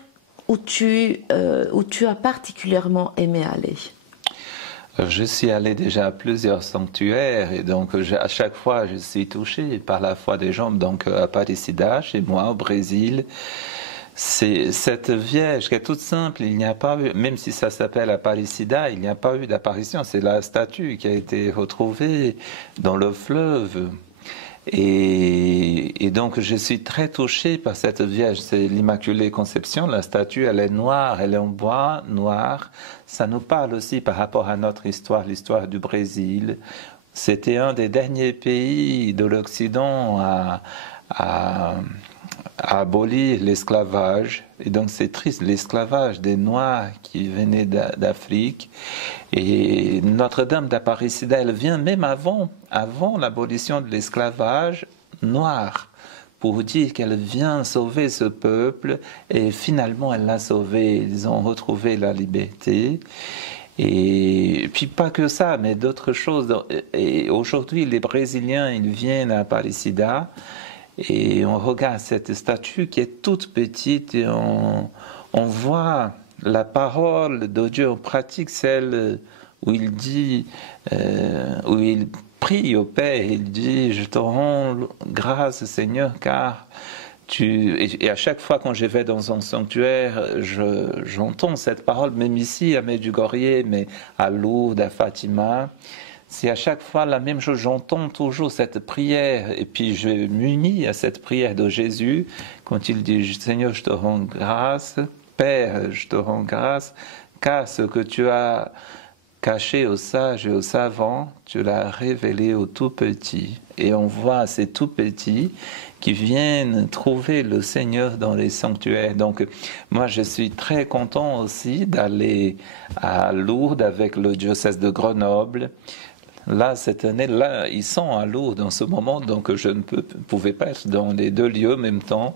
où tu as particulièrement aimé aller? Je suis allé déjà à plusieurs sanctuaires et donc à chaque fois je suis touché par la foi des gens. Donc à Aparecida, chez moi au Brésil, c'est cette Vierge qui est toute simple. Il n'y a pas eu, même si ça s'appelle Aparecida, il n'y a pas eu d'apparition. C'est la statue qui a été retrouvée dans le fleuve. Et donc je suis très touché par cette Vierge, c'est l'Immaculée Conception, la statue elle est noire, elle est en bois noir, ça nous parle aussi par rapport à notre histoire, l'histoire du Brésil. C'était un des derniers pays de l'Occident à abolir l'esclavage, et donc c'est triste, l'esclavage des Noirs qui venaient d'Afrique. Et Notre-Dame d'Aparecida, elle vient même avant l'abolition de l'esclavage noir, pour dire qu'elle vient sauver ce peuple, et finalement elle l'a sauvé, ils ont retrouvé la liberté. Et puis pas que ça, mais d'autres choses. Et aujourd'hui, les Brésiliens, ils viennent à Aparecida, et on regarde cette statue qui est toute petite, et on voit la parole de Dieu, on pratique celle où il dit, où il prie au Père, il dit, je te rends grâce Seigneur, car et à chaque fois quand je vais dans un sanctuaire, j'entends cette parole, même ici à Medjugorje, mais à Lourdes, à Fatima, c'est à chaque fois la même chose, j'entends toujours cette prière, et puis je m'unis à cette prière de Jésus, quand il dit, Seigneur, je te rends grâce, Père, je te rends grâce, car ce que tu as caché aux sages et aux savants, tu l'as révélé aux tout petits. Et on voit ces tout petits qui viennent trouver le Seigneur dans les sanctuaires. Donc moi je suis très content aussi d'aller à Lourdes avec le diocèse de Grenoble. Là, cette année, là, ils sont à Lourdes en ce moment, donc je ne pouvais pas être dans les deux lieux en même temps.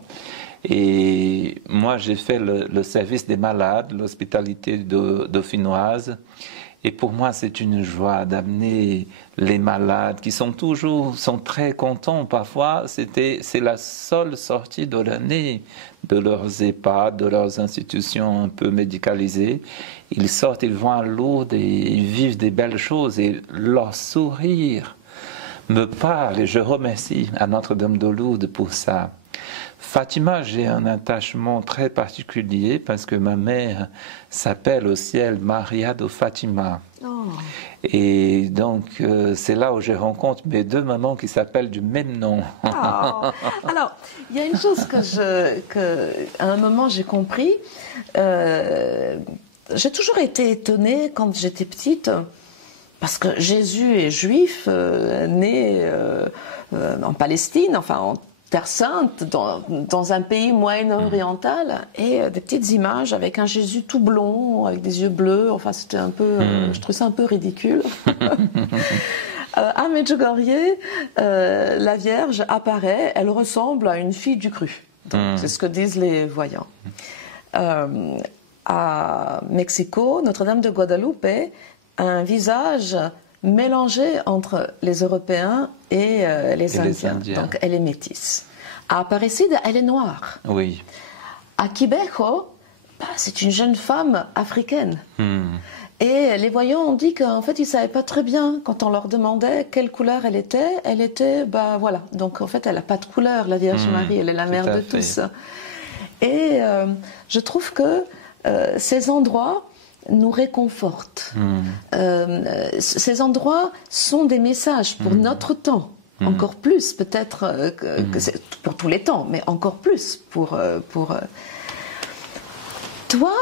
Et moi, j'ai fait le service des malades, l'hospitalité dauphinoise. Et pour moi, c'est une joie d'amener les malades qui sont très contents. Parfois, c'est la seule sortie de l'année de leurs EHPAD, de leurs institutions un peu médicalisées. Ils sortent, ils vont à Lourdes et ils vivent des belles choses. Et leur sourire me parle. Et je remercie à Notre-Dame de Lourdes pour ça. Fatima, j'ai un attachement très particulier parce que ma mère s'appelle au ciel Maria de Fatima. Oh. Et donc, c'est là où je rencontre mes deux mamans qui s'appellent du même nom. Oh. Alors, il y a une chose à un moment j'ai compris. J'ai toujours été étonnée quand j'étais petite, parce que Jésus est juif, né en Palestine, enfin en Terre Sainte, dans un pays moyen-oriental, et des petites images avec un Jésus tout blond, avec des yeux bleus. Enfin, c'était un peu, je trouvais ça un peu ridicule. À Medjugorje, la Vierge apparaît, elle ressemble à une fille du cru. C'est ce que disent les voyants. À Mexico, Notre-Dame de Guadalupe a un visage mélangée entre les Européens et les Indiens. Donc elle est métisse. À Aparecida, elle est noire. Oui. À Quibejo, c'est une jeune femme africaine. Et les voyants ont dit qu'en fait, ils ne savaient pas très bien, quand on leur demandait quelle couleur elle était, voilà. Donc en fait, elle n'a pas de couleur, la Vierge Marie, elle est la mère de tous. Et je trouve que ces endroits nous réconfortent. Ces endroits sont des messages pour notre temps, encore plus peut-être que c'est pour tous les temps, mais encore plus pour Toi,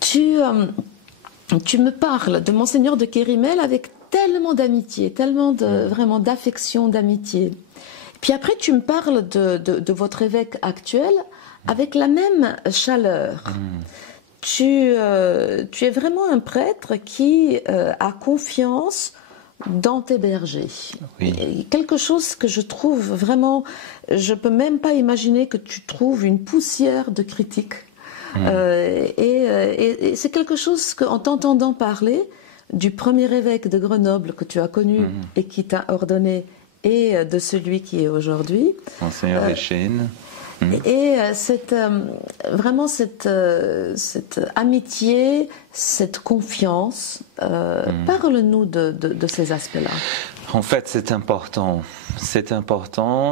tu me parles de Monseigneur de Kérimel avec tellement d'amitié, tellement vraiment d'affection, d'amitié. Puis après, tu me parles de votre évêque actuel avec la même chaleur. Tu es vraiment un prêtre qui a confiance dans tes bergers. Oui. Quelque chose que je trouve vraiment... Je ne peux même pas imaginer que tu trouves une poussière de critique. Et c'est quelque chose qu'en t'entendant parler du premier évêque de Grenoble que tu as connu et qui t'a ordonné, et de celui qui est aujourd'hui... Monseigneur Echene. Et vraiment cette amitié, cette confiance, parle-nous de ces aspects-là. En fait, c'est important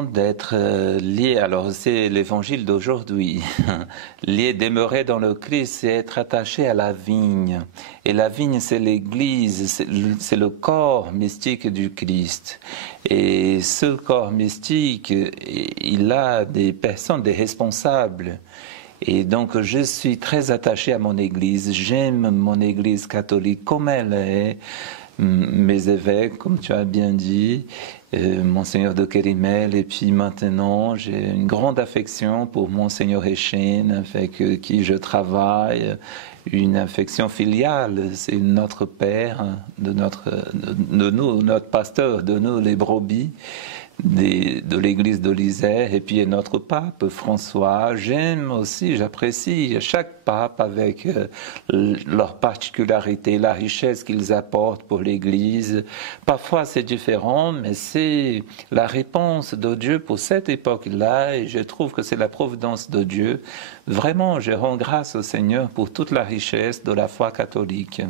d'être lié. Alors, c'est l'évangile d'aujourd'hui. Lié, demeurer dans le Christ, c'est être attaché à la vigne. Et la vigne, c'est l'Église, c'est le corps mystique du Christ. Et ce corps mystique, il a des personnes, des responsables. Et donc, je suis très attaché à mon Église. J'aime mon Église catholique comme elle est. Mes évêques, comme tu as bien dit, Monseigneur de Kérimel, et puis maintenant j'ai une grande affection pour Monseigneur Echene, avec qui je travaille, une affection filiale. C'est notre père, de nous, notre pasteur, de nous les brebis. de l'église de l'Isère, et puis notre pape François. J'aime aussi, j'apprécie chaque pape avec leur particularité, la richesse qu'ils apportent pour l'église. Parfois c'est différent, mais c'est la réponse de Dieu pour cette époque-là, et je trouve que c'est la providence de Dieu. Vraiment, je rends grâce au Seigneur pour toute la richesse de la foi catholique.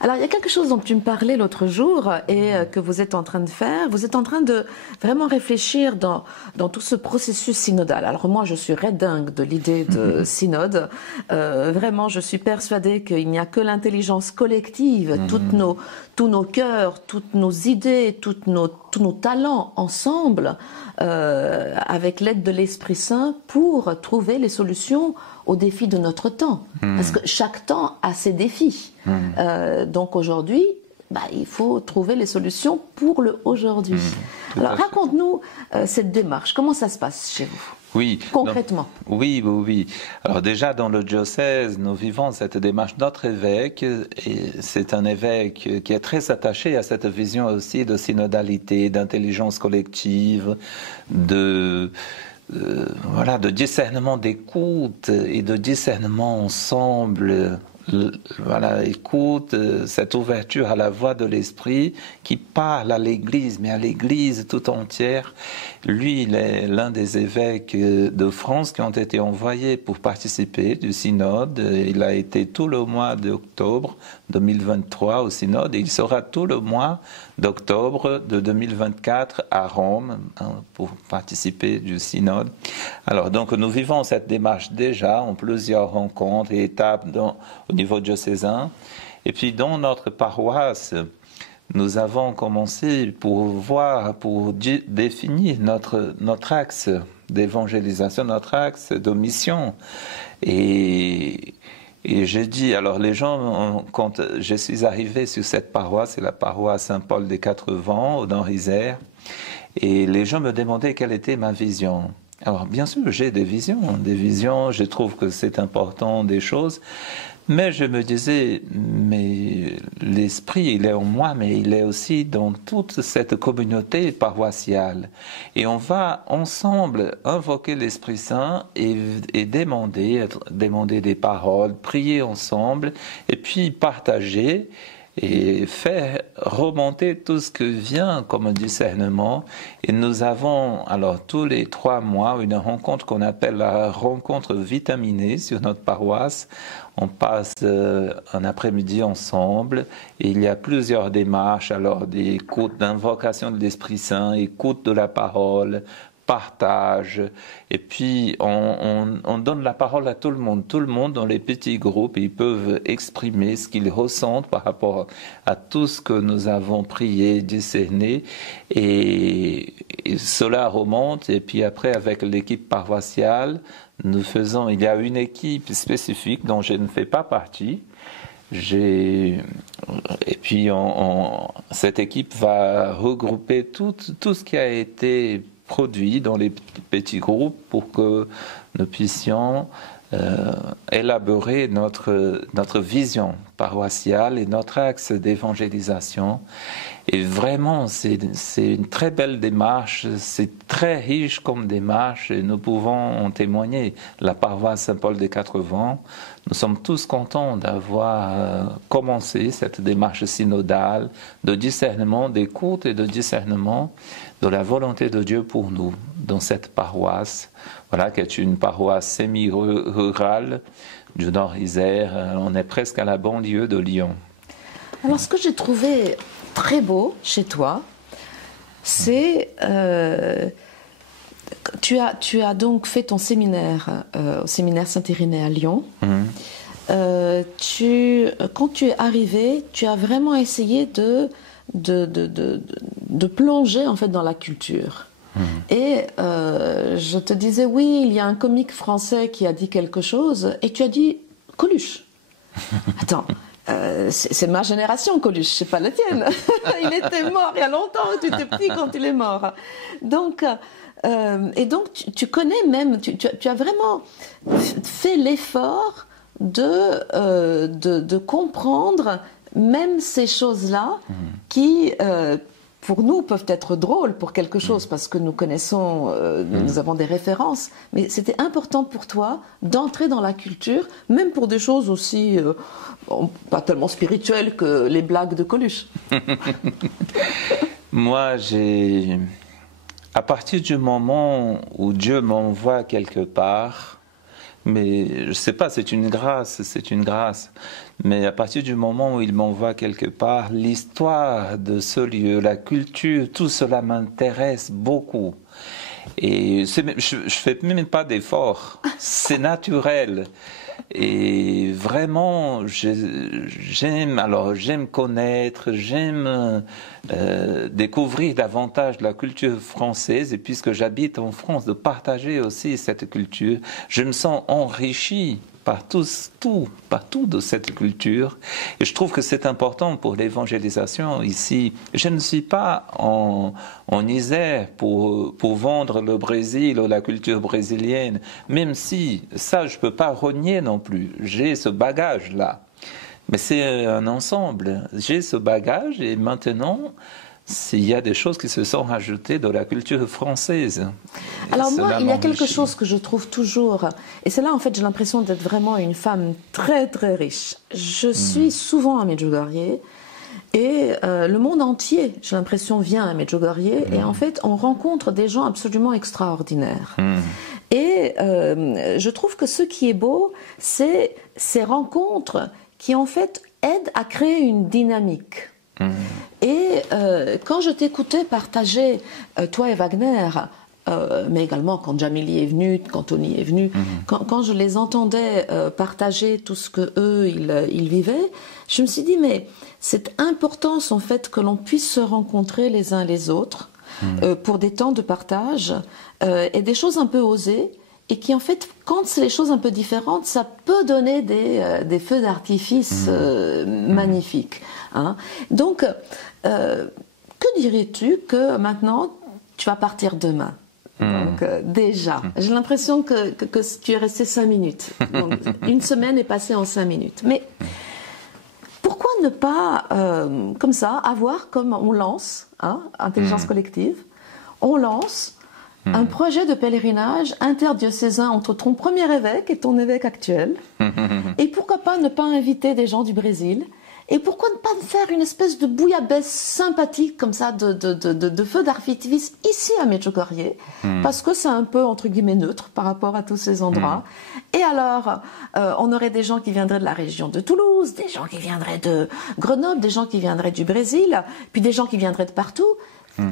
Alors, il y a quelque chose dont tu me parlais l'autre jour et que vous êtes en train de faire. Vous êtes en train de vraiment réfléchir dans tout ce processus synodal. Alors moi, je suis dingue de l'idée de synode. Vraiment, je suis persuadée qu'il n'y a que l'intelligence collective, tous nos cœurs, toutes nos idées, tous nos talents ensemble, avec l'aide de l'Esprit Saint, pour trouver les solutions aux défis de notre temps. Parce que chaque temps a ses défis. Donc aujourd'hui, il faut trouver les solutions pour le aujourd'hui. Alors raconte-nous cette démarche. Comment ça se passe chez vous? Oui. Concrètement. Oui. Alors déjà, dans le diocèse, nous vivons cette démarche. Notre évêque, et c'est un évêque qui est très attaché à cette vision aussi de synodalité, d'intelligence collective, de discernement d'écoute et de discernement ensemble. Écoute, cette ouverture à la voix de l'Esprit qui parle à l'Église, mais à l'Église tout entière. Lui, il est l'un des évêques de France qui ont été envoyés pour participer du synode. Il a été tout le mois d'octobre 2023 au synode et il sera tout le mois d'octobre de 2024 à Rome pour participer du synode. Alors donc nous vivons cette démarche déjà en plusieurs rencontres et étapes au niveau diocésain. Et puis dans notre paroisse, nous avons commencé pour définir notre axe d'évangélisation, notre axe de mission. Et j'ai dit, alors les gens, quand je suis arrivé sur cette paroisse, c'est la paroisse Saint-Paul des Quatre-Vents, au Nord-Isère, et les gens me demandaient quelle était ma vision. Alors bien sûr, j'ai des visions, je trouve que c'est important des choses, mais je me disais, mais l'Esprit, il est en moi, mais il est aussi dans toute cette communauté paroissiale. Et on va ensemble invoquer l'Esprit Saint et demander des paroles, prier ensemble, et puis partager et faire remonter tout ce que vient comme discernement. Et nous avons alors tous les 3 mois une rencontre qu'on appelle la rencontre vitaminée sur notre paroisse. On passe un après-midi ensemble et il y a plusieurs démarches, alors des écoutes d'invocation de l'Esprit Saint, écoute de la parole, partage, et puis on donne la parole à tout le monde dans les petits groupes, ils peuvent exprimer ce qu'ils ressentent par rapport à tout ce que nous avons prié, discerné, et cela remonte, et puis après avec l'équipe paroissiale, il y a une équipe spécifique dont je ne fais pas partie, et puis cette équipe va regrouper tout ce qui a été produit dans les petits groupes pour que nous puissions élaborer notre vision paroissiale et notre axe d'évangélisation. Et vraiment, c'est une très belle démarche, c'est très riche comme démarche et nous pouvons en témoigner. La paroisse Saint-Paul des Quatre-Vents, nous sommes tous contents d'avoir commencé cette démarche synodale de discernement, d'écoute et de discernement de la volonté de Dieu pour nous dans cette paroisse, qui est une paroisse semi-rurale du Nord-Isère. On est presque à la banlieue de Lyon. Alors, ce que j'ai trouvé très beau chez toi, c'est tu as donc fait ton séminaire au séminaire Saint-Irénée à Lyon. Quand tu es arrivé, tu as vraiment essayé de plonger en fait dans la culture. Et je te disais, oui, il y a un comique français qui a dit quelque chose, et tu as dit Coluche. Attends, c'est ma génération, Coluche, c'est pas la tienne. Il était mort il y a longtemps, tu étais petit quand il est mort. Donc, tu connais même, tu as vraiment fait l'effort de comprendre même ces choses-là qui pour nous, peuvent être drôles pour quelque chose, parce que nous connaissons, nous avons des références. Mais c'était important pour toi d'entrer dans la culture, même pour des choses aussi, pas tellement spirituelles que les blagues de Coluche. Moi, à partir du moment où Dieu m'envoie quelque part, mais je ne sais pas, c'est une grâce, mais à partir du moment où il m'envoie quelque part, l'histoire de ce lieu, la culture, tout cela m'intéresse beaucoup. Et je ne fais même pas d'effort, c'est naturel. Et vraiment, j'aime connaître, j'aime découvrir davantage la culture française, et puisque j'habite en France, de partager aussi cette culture, je me sens enrichi par tout de cette culture. Et je trouve que c'est important pour l'évangélisation ici. Je ne suis pas en Isère pour vendre le Brésil ou la culture brésilienne, même si ça, je ne peux pas renier non plus. J'ai ce bagage-là. Mais c'est un ensemble. J'ai ce bagage et maintenant, il y a des choses qui se sont rajoutées dans la culture française. Alors moi, il y a quelque chose que je trouve toujours, et c'est là en fait j'ai l'impression d'être vraiment une femme très très riche. Je suis souvent à Medjugorje et le monde entier, j'ai l'impression, vient à Medjugorje et en fait on rencontre des gens absolument extraordinaires. Et je trouve que ce qui est beau, c'est ces rencontres qui en fait aident à créer une dynamique. Et quand je t'écoutais partager, toi et Wagner, mais également quand Jamili est venu, quand Tony est venu, quand je les entendais partager tout ce que eux ils vivaient, je me suis dit mais cette importance en fait que l'on puisse se rencontrer les uns les autres pour des temps de partage et des choses un peu osées. Et qui en fait, quand c'est les choses un peu différentes, ça peut donner des feux d'artifice magnifiques. Hein. Donc, que dirais-tu que maintenant, tu vas partir demain? Donc, déjà, j'ai l'impression que tu es resté 5 minutes. Donc, une semaine est passée en 5 minutes. Mais pourquoi ne pas, comme ça, avoir comme on lance, hein, intelligence collective, on lance un projet de pèlerinage interdiocésain entre ton premier évêque et ton évêque actuel. Et pourquoi pas ne pas inviter des gens du Brésil? Et pourquoi ne pas faire une espèce de bouillabaisse sympathique comme ça de feu d'artifice ici à Medjugorje, parce que c'est un peu entre guillemets neutre par rapport à tous ces endroits. Et alors, on aurait des gens qui viendraient de la région de Toulouse, des gens qui viendraient de Grenoble, des gens qui viendraient du Brésil, puis des gens qui viendraient de partout.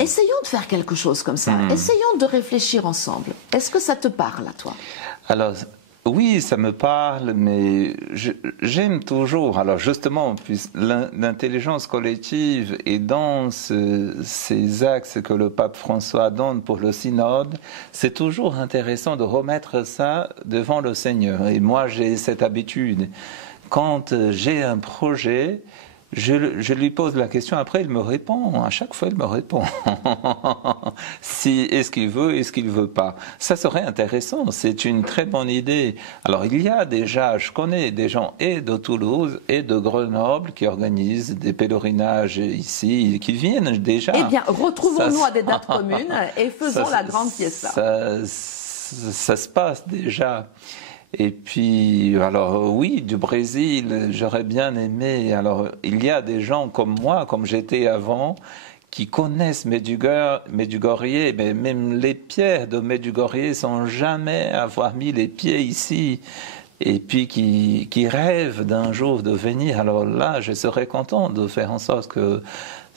Essayons de faire quelque chose comme ça. Essayons de réfléchir ensemble. Est-ce que ça te parle à toi? Alors, oui, ça me parle, mais j'aime toujours. Alors justement, l'intelligence collective et dans ces axes que le pape François donne pour le synode, c'est toujours intéressant de remettre ça devant le Seigneur. Et moi, j'ai cette habitude. Quand j'ai un projet, je lui pose la question, après il me répond, à chaque fois il me répond. Si, est-ce qu'il veut, est-ce qu'il veut pas. Ça serait intéressant, c'est une très bonne idée. Alors il y a déjà, je connais des gens et de Toulouse et de Grenoble qui organisent des pèlerinages ici, qui viennent déjà. Eh bien, retrouvons-nous à des dates communes et faisons la grande fiesta. Ça se passe déjà. Et puis, alors oui, du Brésil, j'aurais bien aimé. Alors, il y a des gens comme moi, comme j'étais avant, qui connaissent Medjugorje, mais même les pierres de Medjugorje sans jamais avoir mis les pieds ici. Et puis qui rêvent d'un jour de venir. Alors là, je serais content de faire en sorte que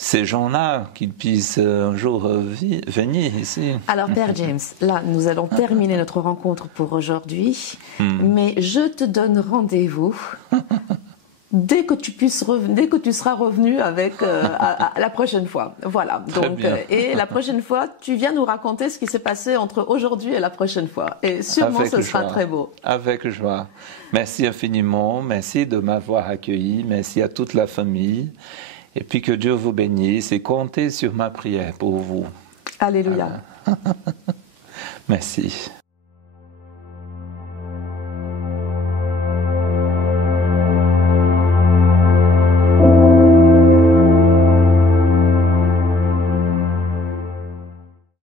ces gens-là, qu'ils puissent un jour venir ici. Alors, Père James, là, nous allons terminer notre rencontre pour aujourd'hui, mais je te donne rendez-vous dès que tu seras revenu avec à la prochaine fois. Voilà. Donc, et la prochaine fois, tu viens nous raconter ce qui s'est passé entre aujourd'hui et la prochaine fois. Et sûrement, ce sera très beau. Avec joie. Merci infiniment. Merci de m'avoir accueilli. Merci à toute la famille. Et puis que Dieu vous bénisse et comptez sur ma prière pour vous. Alléluia. Merci.